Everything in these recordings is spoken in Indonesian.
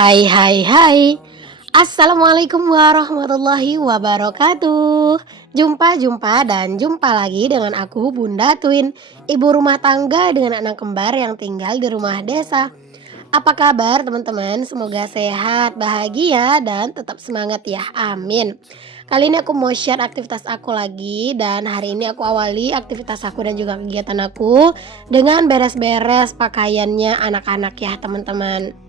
Hai hai hai. Assalamualaikum warahmatullahi wabarakatuh. Jumpa dan jumpa lagi dengan aku Bunda Twin, ibu rumah tangga dengan anak kembar yang tinggal di rumah desa. Apa kabar teman-teman? Semoga sehat, bahagia, dan tetap semangat ya. Amin. Kali ini aku mau share aktivitas aku lagi dan hari ini aku awali aktivitas aku dan juga kegiatan aku dengan beres-beres pakaiannya anak-anak ya teman-teman.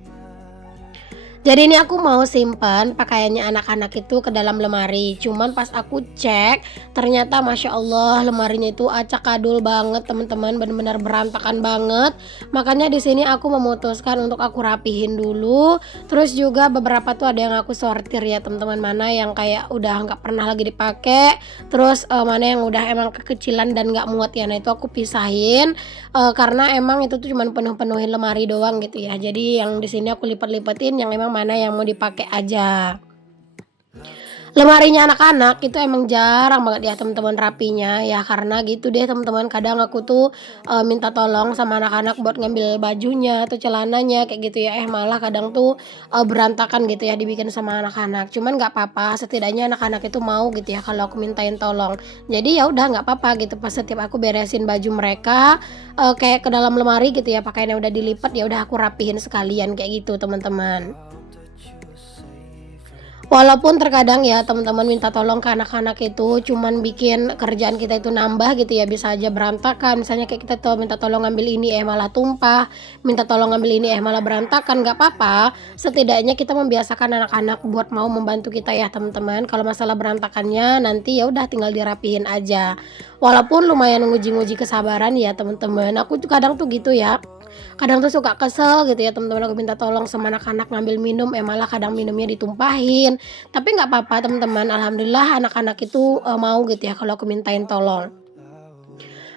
Jadi ini aku mau simpen pakaiannya anak-anak itu ke dalam lemari. Cuman pas aku cek, ternyata Masya Allah lemarinya itu acak-adul banget teman-teman, benar-benar berantakan banget. Makanya di sini aku memutuskan untuk aku rapihin dulu. Terus juga beberapa tuh ada yang aku sortir ya teman-teman, mana yang kayak udah nggak pernah lagi dipakai. Terus mana yang udah emang kekecilan dan nggak muat ya. Nah itu aku pisahin karena emang itu tuh cuman penuhin lemari doang gitu ya. Jadi yang di sini aku lipat-lipatin yang emang mana yang mau dipakai aja. Lemarinya anak-anak itu emang jarang banget ya teman-teman rapinya ya, karena gitu deh teman-teman, kadang aku tuh, minta tolong sama anak-anak buat ngambil bajunya atau celananya kayak gitu ya, malah kadang tuh, berantakan gitu ya dibikin sama anak-anak. Cuman nggak apa-apa, setidaknya anak-anak itu mau gitu ya kalau aku mintain tolong. Jadi ya udah nggak apa-apa gitu, pas setiap aku beresin baju mereka, kayak ke dalam lemari gitu ya, pakaiannya udah dilipat, ya udah aku rapihin sekalian kayak gitu teman-teman. Walaupun terkadang ya teman-teman minta tolong ke anak-anak itu cuman bikin kerjaan kita itu nambah gitu ya, bisa aja berantakan. Misalnya kayak kita tuh minta tolong ngambil ini, malah tumpah, minta tolong ngambil ini, malah berantakan, nggak apa-apa. Setidaknya kita membiasakan anak-anak buat mau membantu kita ya teman-teman. Kalau masalah berantakannya nanti ya udah tinggal dirapihin aja. Walaupun lumayan nguji-nguji kesabaran ya teman-teman. Aku tuh kadang tuh gitu ya. Kadang tuh suka kesel gitu ya teman-teman, aku minta tolong sama anak-anak ngambil minum, malah kadang minumnya ditumpahin. Tapi nggak apa-apa teman-teman, alhamdulillah anak-anak itu, mau gitu ya kalau aku mintain tolong.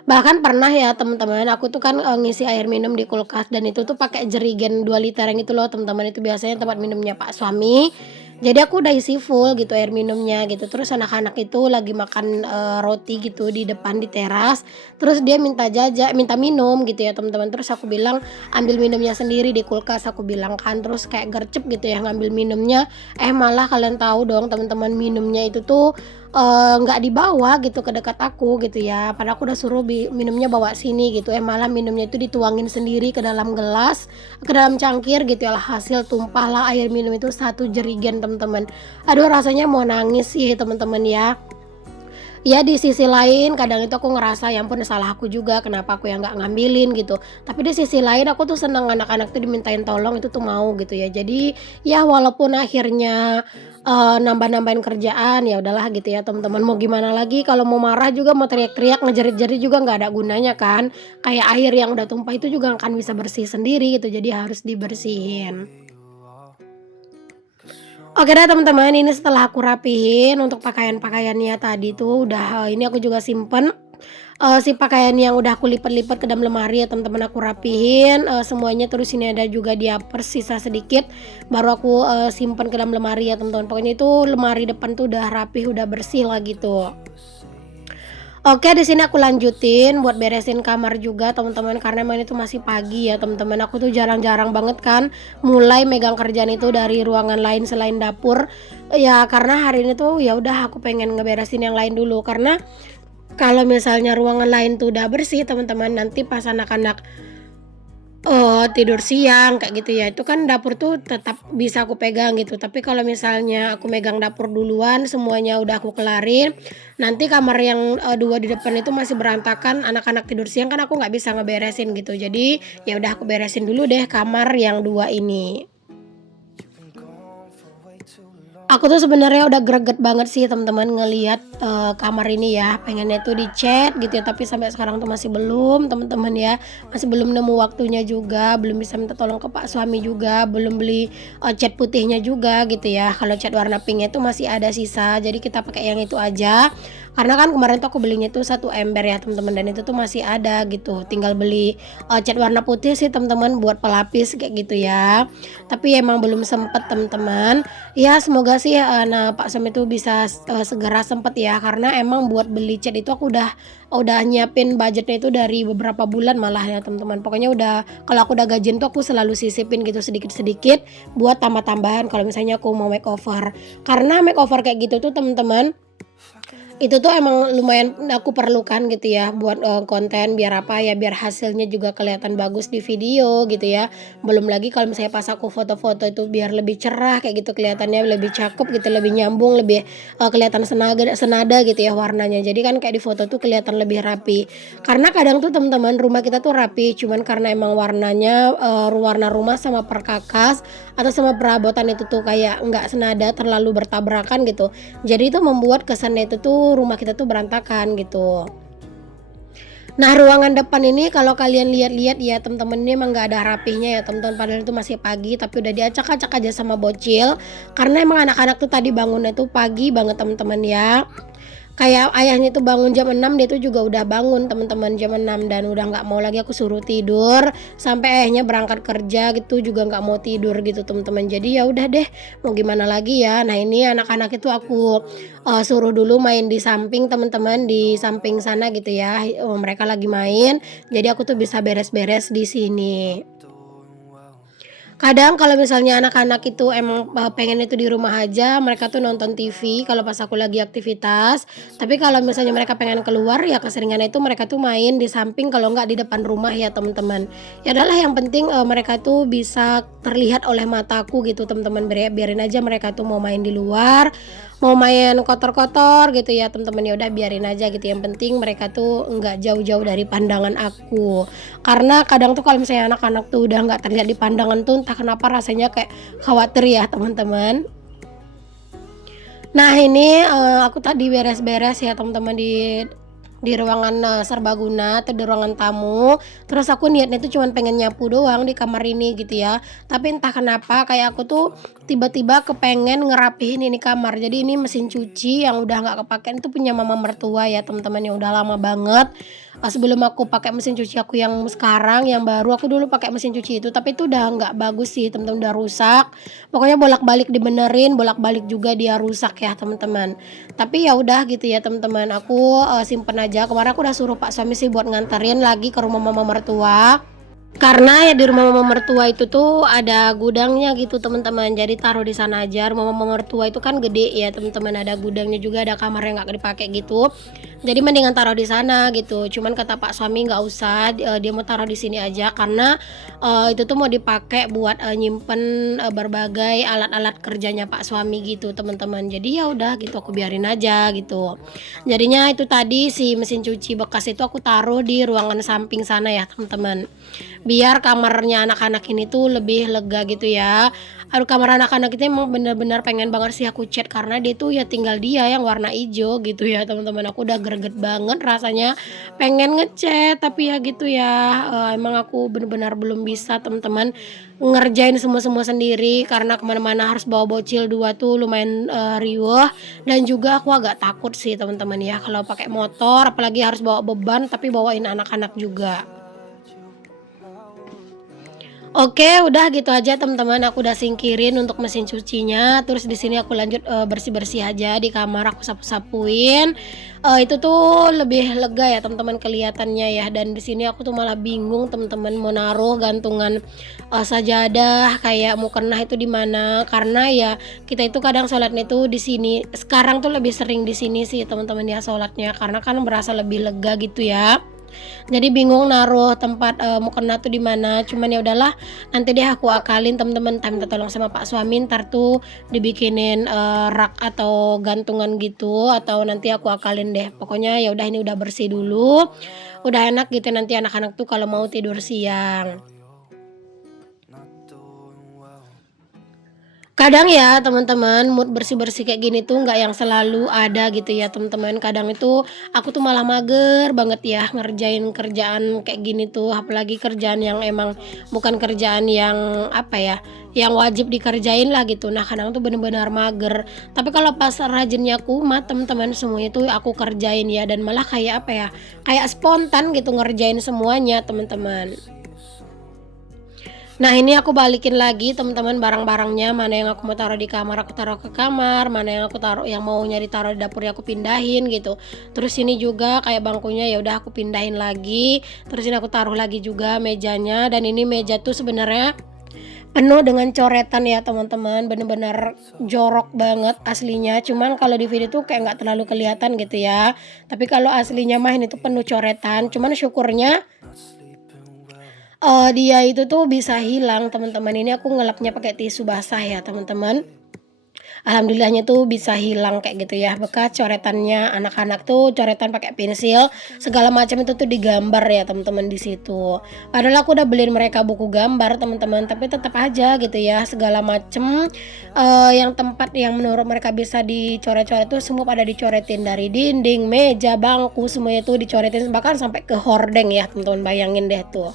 Bahkan pernah ya teman-teman, aku tuh kan, ngisi air minum di kulkas dan itu tuh pakai jerigen 2 liter yang itu loh teman-teman, itu biasanya tempat minumnya Pak suami. Jadi aku udah isi full gitu air minumnya gitu, terus anak-anak itu lagi makan, roti gitu di depan di teras, terus dia minta minum gitu ya teman-teman, terus aku bilang, "Ambil minumnya sendiri di kulkas," aku bilang kan, terus kayak gercep gitu ya ngambil minumnya, malah kalian tahu dong teman-teman minumnya itu tuh nggak dibawa gitu ke dekat aku gitu ya, padahal aku udah suruh minumnya bawa sini gitu, malah minumnya itu dituangin sendiri ke dalam gelas, ke dalam cangkir gitu ya, alhasil tumpahlah air minum itu 1 jerigen teman-teman. Aduh rasanya mau nangis sih teman-teman ya. Ya di sisi lain kadang itu aku ngerasa, ya ampun salah aku juga kenapa aku yang nggak ngambilin gitu. Tapi di sisi lain aku tuh seneng anak-anak tuh dimintain tolong itu tuh mau gitu ya. Jadi ya walaupun akhirnya, nambah-nambahin kerjaan, ya udahlah gitu ya teman-teman, mau gimana lagi kalau mau marah juga mau teriak-teriak, ngejerit-jerit juga nggak ada gunanya kan. Kayak air yang udah tumpah itu juga akan bisa bersih sendiri gitu, jadi harus dibersihin. Oke deh teman-teman, ini setelah aku rapihin untuk pakaian-pakaiannya tadi tuh udah, ini aku juga simpen, si pakaian yang udah aku lipat-lipat ke dalam lemari ya teman-teman, aku rapihin, semuanya, terus ini ada juga diapers sisa sedikit, baru aku, simpen ke dalam lemari ya teman-teman. Pokoknya itu lemari depan tuh udah rapih, udah bersih lah gitu. Oke, di sini aku lanjutin buat beresin kamar juga teman-teman, karena emang itu masih pagi ya teman-teman. Aku tuh jarang-jarang banget kan mulai megang kerjaan itu dari ruangan lain selain dapur. Ya karena hari ini tuh ya udah aku pengen ngeberesin yang lain dulu, karena kalau misalnya ruangan lain tuh udah bersih teman-teman, nanti pas anak-anak tidur siang kayak gitu ya, itu kan dapur tuh tetap bisa aku pegang gitu. Tapi kalau misalnya aku megang dapur duluan, semuanya udah aku kelarin, nanti kamar yang, 2 di depan itu masih berantakan, anak-anak tidur siang kan aku nggak bisa ngeberesin gitu. Jadi, ya udah aku beresin dulu deh kamar yang 2 ini. Aku tuh sebenarnya udah greget banget sih teman-teman ngelihat, kamar ini ya, pengennya tuh dicat gitu ya, tapi sampai sekarang tuh masih belum teman-teman ya, masih belum nemu waktunya juga, belum bisa minta tolong ke pak suami juga, belum beli, cat putihnya juga gitu ya. Kalau cat warna pinknya itu masih ada sisa, jadi kita pakai yang itu aja. Karena kan kemarin tuh aku belinya tuh 1 ember ya teman-teman, dan itu tuh masih ada gitu. Tinggal beli cat warna putih sih teman-teman buat pelapis kayak gitu ya. Tapi emang belum sempet teman-teman. Ya semoga sih nah Pak Sam itu bisa segera sempet ya, karena emang buat beli cat itu aku udah nyiapin budgetnya itu dari beberapa bulan malah ya teman-teman. Pokoknya udah, kalau aku udah gajian tuh aku selalu sisipin gitu sedikit-sedikit buat tambah-tambahan kalau misalnya aku mau makeover. Karena makeover kayak gitu tuh teman-teman, itu tuh emang lumayan aku perlukan gitu ya buat konten, biar apa ya, biar hasilnya juga kelihatan bagus di video gitu ya. Belum lagi kalau misalnya pas aku foto-foto itu biar lebih cerah kayak gitu, kelihatannya lebih cakep gitu, lebih nyambung, lebih kelihatan senada gitu ya warnanya. Jadi kan kayak di foto tuh kelihatan lebih rapi. Karena kadang tuh teman-teman rumah kita tuh rapi, cuman karena emang warnanya warna rumah sama perkakas atau sama perabotan itu tuh kayak nggak senada, terlalu bertabrakan gitu. Jadi itu membuat kesannya itu tuh rumah kita tuh berantakan gitu. Nah, ruangan depan ini kalau kalian lihat-lihat ya teman-teman, ini emang nggak ada rapihnya ya teman-teman, padahal itu masih pagi tapi udah diacak-acak aja sama bocil. Karena emang anak-anak tuh tadi bangunnya tuh pagi banget teman-teman ya. Kayak ayahnya itu bangun jam 6, dia tuh juga udah bangun teman-teman jam 6, dan udah nggak mau lagi aku suruh tidur sampai ayahnya berangkat kerja gitu, juga nggak mau tidur gitu teman-teman. Jadi ya udah deh, mau gimana lagi ya. Nah ini anak-anak itu aku suruh dulu main di samping teman-teman, di samping sana gitu ya. Mereka lagi main, jadi aku tuh bisa beres-beres di sini. Kadang kalau misalnya anak-anak itu emang pengen itu di rumah aja, mereka tuh nonton TV kalau pas aku lagi aktivitas. Tapi kalau misalnya mereka pengen keluar, ya keseringan itu mereka tuh main di samping, kalau nggak di depan rumah ya teman-teman. Ya adalah yang penting mereka tuh bisa terlihat oleh mataku gitu teman-teman. Biarin aja mereka tuh mau main di luar, mau main kotor-kotor gitu ya teman-teman, ya udah biarin aja gitu. Yang penting mereka tuh nggak jauh-jauh dari pandangan aku. Karena kadang tuh kalau misalnya anak-anak tuh udah nggak terlihat di pandangan tuh, entah kenapa rasanya kayak khawatir ya teman-teman. Nah ini aku tadi beres-beres ya teman-teman di ruangan serbaguna atau di ruangan tamu. Terus aku niatnya tuh cuman pengen nyapu doang di kamar ini gitu ya. Tapi entah kenapa kayak aku tuh tiba-tiba kepengen ngerapihin ini kamar. Jadi ini mesin cuci yang udah nggak kepakai itu punya mama mertua ya teman-teman, yang udah lama banget. Sebelum aku pakai mesin cuci aku yang sekarang yang baru, aku dulu pakai mesin cuci itu, tapi itu udah nggak bagus sih teman-teman, udah rusak. Pokoknya bolak-balik dibenerin, bolak-balik juga dia rusak ya teman-teman. Tapi ya udah gitu ya teman-teman, aku simpen aja. Kemarin aku udah suruh Pak suami sih buat nganterin lagi ke rumah mama mertua. Karena ya di rumah mama mertua itu tuh ada gudangnya gitu teman-teman, jadi taruh di sana aja. Rumah mama mertua itu kan gede ya teman-teman, ada gudangnya juga, ada kamar yang nggak dipakai gitu. Jadi mendingan taruh di sana gitu. Cuman kata Pak suami nggak usah, dia mau taruh di sini aja karena itu tuh mau dipakai buat nyimpen berbagai alat-alat kerjanya Pak suami gitu teman-teman. Jadi ya udah gitu, aku biarin aja gitu. Jadinya itu tadi si mesin cuci bekas itu aku taruh di ruangan samping sana ya teman-teman, biar kamarnya anak-anak ini tuh lebih lega gitu ya. Aduh, kamar anak-anak itu emang bener-bener pengen banget sih aku cat, karena dia tuh ya tinggal dia yang warna hijau gitu ya teman-teman. Aku udah greget banget rasanya pengen ngecat, tapi ya gitu ya, emang aku bener-bener belum bisa teman-teman ngerjain semua sendiri, karena kemana-mana harus bawa bocil dua tuh lumayan riweh. Dan juga aku agak takut sih teman-teman ya kalau pakai motor, apalagi harus bawa beban tapi bawain anak-anak juga. Oke, udah gitu aja teman-teman, aku udah singkirin untuk mesin cucinya. Terus di sini aku lanjut bersih-bersih aja di kamar, aku sapu-sapuin. Itu tuh lebih lega ya teman-teman kelihatannya ya. Dan di sini aku tuh malah bingung teman-teman mau naruh gantungan sajadah kayak mukena itu di mana. Karena ya kita itu kadang sholatnya tuh di sini. Sekarang tuh lebih sering di sini sih teman-teman ya sholatnya, karena kan berasa lebih lega gitu ya. Jadi bingung naruh tempat mukena tuh di mana. Cuman ya udahlah, nanti deh aku akalin teman-teman, minta tolong sama Pak suami, ntar tuh dibikinin rak atau gantungan gitu, atau nanti aku akalin deh. Pokoknya ya udah, ini udah bersih dulu, udah enak gitu nanti anak-anak tuh kalau mau tidur siang. Kadang ya teman-teman, mood bersih-bersih kayak gini tuh nggak yang selalu ada gitu ya teman-teman. Kadang itu aku tuh malah mager banget ya ngerjain kerjaan kayak gini tuh, apalagi kerjaan yang emang bukan kerjaan yang apa ya, yang wajib dikerjain lah gitu. Nah kadang tuh bener-bener mager. Tapi kalau pas rajinnya kumat teman-teman, semuanya tuh aku kerjain ya, dan malah kayak apa ya, kayak spontan gitu ngerjain semuanya teman-teman. Nah ini aku balikin lagi teman-teman barang-barangnya, mana yang aku mau taruh di kamar aku taruh ke kamar, mana yang aku taruh yang maunya ditaruh di dapur ya aku pindahin gitu. Terus ini juga kayak bangkunya ya udah aku pindahin lagi. Terus ini aku taruh lagi juga mejanya, dan ini meja tuh sebenarnya penuh dengan coretan ya teman-teman, bener-bener jorok banget aslinya. Cuman kalau di video tuh kayak nggak terlalu kelihatan gitu ya. Tapi kalau aslinya mah ini tuh penuh coretan. Cuman syukurnya dia itu tuh bisa hilang teman-teman, ini aku ngelapnya pakai tisu basah ya teman-teman. Alhamdulillahnya tuh bisa hilang kayak gitu ya, bekas coretannya anak-anak tuh coretan pakai pensil, segala macam itu tuh digambar ya teman-teman di situ. Padahal aku udah beliin mereka buku gambar teman-teman, tapi tetap aja gitu ya, segala macem, yang tempat yang menurut mereka bisa dicoret-coret tuh semua pada dicoretin, dari dinding, meja, bangku, semuanya tuh dicoretin, bahkan sampai ke hordeng ya teman-teman, bayangin deh tuh.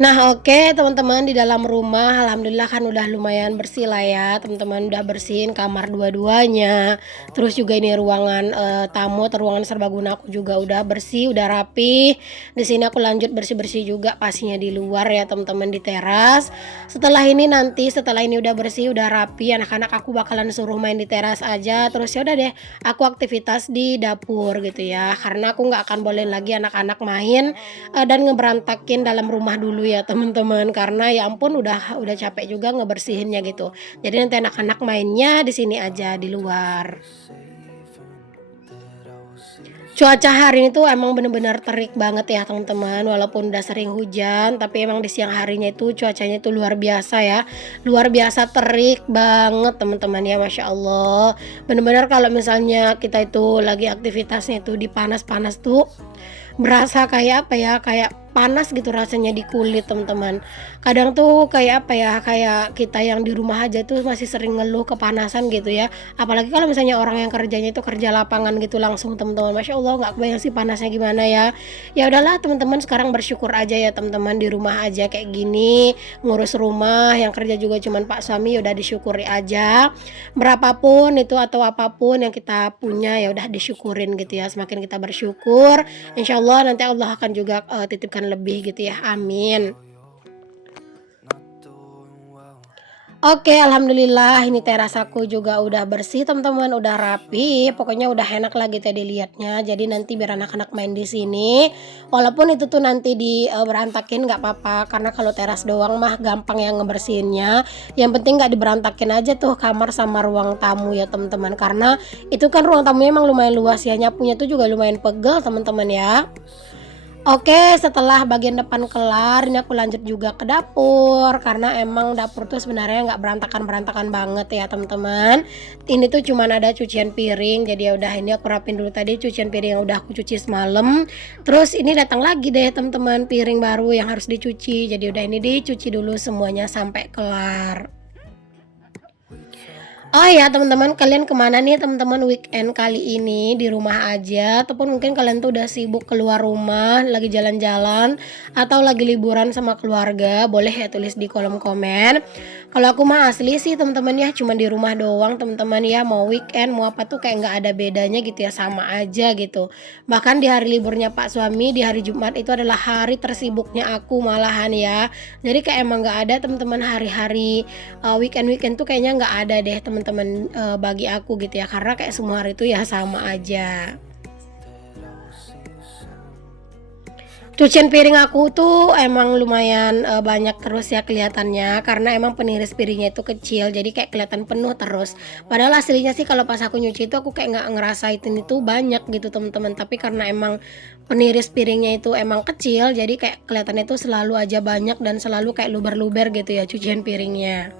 Nah oke teman-teman, di dalam rumah alhamdulillah kan udah lumayan bersih lah ya teman-teman, udah bersihin kamar dua-duanya, terus juga ini ruangan, tamu atau ruangan serbaguna aku juga udah bersih, udah rapi. Di sini aku lanjut bersih-bersih juga pastinya di luar ya teman-teman, di teras. Setelah ini udah bersih, udah rapi, anak-anak aku bakalan suruh main di teras aja, terus ya udah deh aku aktivitas di dapur gitu ya, karena aku nggak akan bolehin lagi anak-anak main dan ngeberantakin dalam rumah dulu ya teman-teman, karena ya ampun udah capek juga ngebersihinnya gitu. Jadi nanti anak-anak mainnya di sini aja di luar. Cuaca hari ini tuh emang bener-bener terik banget ya teman-teman, walaupun udah sering hujan, tapi emang di siang harinya itu cuacanya itu luar biasa ya, luar biasa terik banget teman-teman ya, Masya Allah. Bener-bener kalau misalnya kita itu lagi aktivitasnya itu di panas-panas tuh, berasa kayak apa ya, kayak panas gitu rasanya di kulit teman-teman. Kadang tuh kayak apa ya, kayak kita yang di rumah aja tuh masih sering ngeluh kepanasan gitu ya. Apalagi kalau misalnya orang yang kerjanya itu kerja lapangan gitu langsung teman-teman. Masya Allah nggak kebayang sih panasnya gimana ya. Ya udahlah teman-teman, sekarang bersyukur aja ya teman-teman, di rumah aja kayak gini, ngurus rumah, yang kerja juga cuman Pak suami, ya udah disyukuri aja. Berapapun itu atau apapun yang kita punya ya udah disyukurin gitu ya. Semakin kita bersyukur, insya Allah nanti Allah akan juga titipkan lebih gitu ya, amin. Oke, alhamdulillah ini teras aku juga udah bersih teman-teman, udah rapi, pokoknya udah enak lah gitu ya dilihatnya. Jadi nanti biar anak-anak main di sini, walaupun itu tuh nanti berantakin nggak apa-apa, karena kalau teras doang mah gampang yang ngebersihinnya. Yang penting nggak diberantakin aja tuh kamar sama ruang tamu ya teman-teman, karena itu kan ruang tamunya emang lumayan luas ya, nyapunya tuh juga lumayan pegel teman-teman ya. Oke, setelah bagian depan kelar, ini aku lanjut juga ke dapur, karena emang dapur tuh sebenarnya nggak berantakan-berantakan banget ya teman-teman. Ini tuh cuman ada cucian piring, jadi ya udah ini aku rapin dulu tadi cucian piring yang udah aku cuci semalam. Terus ini datang lagi deh teman-teman, piring baru yang harus dicuci. Jadi udah ini dicuci dulu semuanya sampai kelar. Oh ya teman-teman, kalian kemana nih teman-teman weekend kali ini? Di rumah aja ataupun mungkin kalian tuh udah sibuk keluar rumah, lagi jalan-jalan atau lagi liburan sama keluarga? Boleh ya tulis di kolom komen. Kalau aku mah asli sih teman-teman ya, cuma di rumah doang teman-teman ya, mau weekend mau apa tuh kayak nggak ada bedanya gitu ya, sama aja gitu. Bahkan di hari liburnya Pak suami, di hari Jumat itu adalah hari tersibuknya aku malahan ya. Jadi kayak emang nggak ada teman-teman hari-hari weekend-weekend tuh kayaknya nggak ada deh teman-teman, bagi aku gitu ya, karena kayak semua hari itu ya sama aja. Cucian piring aku tuh emang lumayan, banyak terus ya kelihatannya, karena emang peniris piringnya itu kecil, jadi kayak kelihatan penuh terus. Padahal aslinya sih kalau pas aku nyuci itu aku kayak nggak ngerasain itu banyak gitu teman-teman, tapi karena emang peniris piringnya itu emang kecil, jadi kayak kelihatannya itu selalu aja banyak dan selalu kayak luber-luber gitu ya cucian piringnya.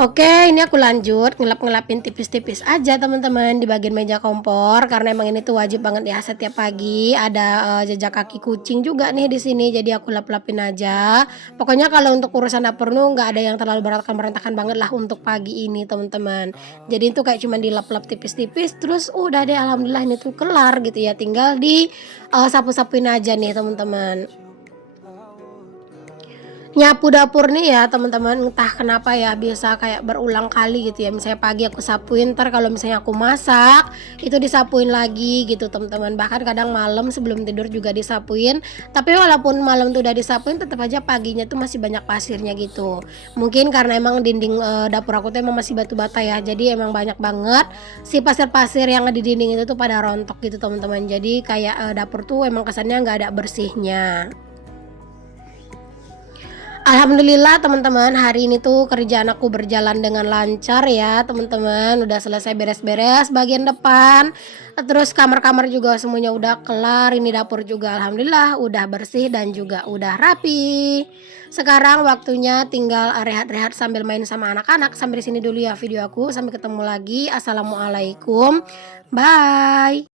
Oke, ini aku lanjut ngelap-ngelapin tipis-tipis aja teman-teman di bagian meja kompor karena emang ini tuh wajib banget ya setiap pagi ada jejak kaki kucing juga nih di sini jadi aku lap-lapin aja. Pokoknya kalau untuk urusan dapur nu nggak ada yang terlalu berantakan-berantakan banget lah untuk pagi ini teman-teman. Jadi itu kayak cuma dilap-lap tipis-tipis terus udah deh alhamdulillah ini tuh kelar gitu ya. Tinggal di sapu-sapuin aja nih teman-teman. Nyapu dapur nih ya teman-teman, entah kenapa ya bisa kayak berulang kali gitu ya. Misalnya pagi aku sapuin, entar kalau misalnya aku masak, itu disapuin lagi gitu teman-teman. Bahkan kadang malam sebelum tidur juga disapuin. Tapi walaupun malam tuh udah disapuin, tetap aja paginya tuh masih banyak pasirnya gitu. Mungkin karena emang dinding dapur aku tuh emang masih batu bata ya. Jadi emang banyak banget si pasir-pasir yang di dinding itu tuh pada rontok gitu teman-teman. Jadi kayak dapur tuh emang kesannya nggak ada bersihnya. Alhamdulillah teman-teman, hari ini tuh kerjaan aku berjalan dengan lancar ya teman-teman. Udah selesai beres-beres bagian depan. Terus kamar-kamar juga semuanya udah kelar. Ini dapur juga alhamdulillah udah bersih dan juga udah rapi. Sekarang waktunya tinggal rehat-rehat sambil main sama anak-anak. Sampai di sini dulu ya video aku. Sampai ketemu lagi. Assalamualaikum. Bye.